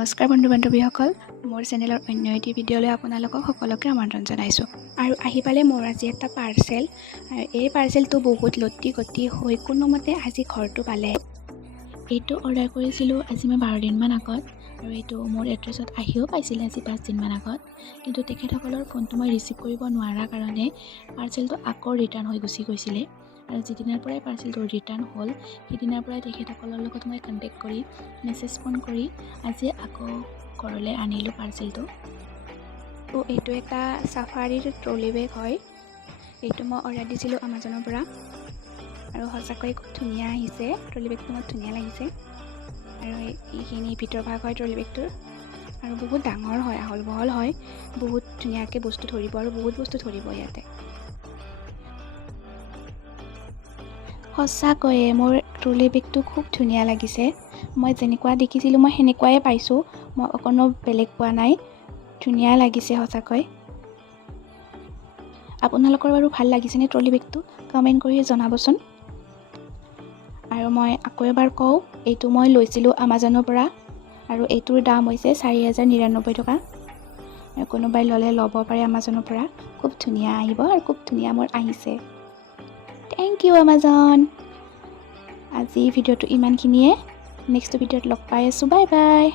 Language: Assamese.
নমস্কাৰ বন্ধু বান্ধৱীসকল, মোৰ চেনেলৰ অন্য এটি ভিডিঅ'লৈ আপোনালোকক সকলোকে আমন্ত্ৰণ জনাইছোঁ। আৰু আহি পালে মোৰ আজি এটা পাৰ্চেল। আৰু এই পাৰ্চেলটো বহুত লটি গতি হৈ কোনোমতে আজি ঘৰটো পালে। এইটো অৰ্ডাৰ কৰিছিলোঁ আজি মই 12 দিনমান আগত, আৰু এইটো মোৰ এড্ৰেছত আহিও পাইছিলে আজি 5 দিনমান আগত। কিন্তু তেখেতসকলৰ ফোনটো মই ৰিচিভ কৰিব নোৱাৰাৰ কাৰণে পাৰ্চেলটো আকৌ ৰিটাৰ্ণ হৈ গুচি গৈছিলে। আৰু যিদিনাৰ পৰাই পাৰ্চেলটো ৰিটাৰ্ণ হ'ল সেইদিনাৰ পৰাই তেখেতসকলৰ লগত মই কণ্টেক্ট কৰি মেছেজ ফোন কৰি আজি আকৌ ঘৰলৈ আনিলোঁ পাৰ্চেলটো। তো এইটো এটা চাফাৰীৰ ট্ৰলি বেগ হয়। এইটো মই অৰ্ডাৰ দিছিলোঁ আমাজনৰ পৰা, আৰু সঁচাকৈ খুব ধুনীয়া আহিছে। ট্ৰলি বেগটো মোৰ ধুনীয়া লাগিছে, আৰু এইখিনি ভিতৰ ভাগ হয় ট্ৰলি বেগটোৰ, আৰু বহুত ডাঙৰ হয়, আহল বহল হয়। বহুত ধুনীয়াকৈ বস্তু ধৰিব, আৰু বহুত বস্তু ধৰিব ইয়াতে। সঁচাকৈয়ে মোৰ ট্ৰলি বেগটো খুব ধুনীয়া লাগিছে। মই যেনেকুৱা দেখিছিলোঁ মই সেনেকুৱাই পাইছোঁ, মই অকণো বেলেগ পোৱা নাই। ধুনীয়া লাগিছে সঁচাকৈ। আপোনালোকৰ বাৰু ভাল লাগিছেনে ট্ৰলি বেগটো? কমেণ্ট কৰি জনাবচোন। আৰু মই আকৌ এবাৰ কওঁ, এইটো মই লৈছিলোঁ আমাজনৰ পৰা, আৰু এইটোৰ দাম হৈছে 4,099 টকা। কোনোবাই ল'লে ল'ব পাৰে আমাজনৰ পৰা। খুব ধুনীয়া আহিব, আৰু খুব ধুনীয়া মোৰ আহিছে। Thank you Amazon. আজি ভিডিঅ'টো ইমানখিনিয়ে। নেক্সট ভিডিঅ'ত লগ পাই আছোঁ। Bye bye.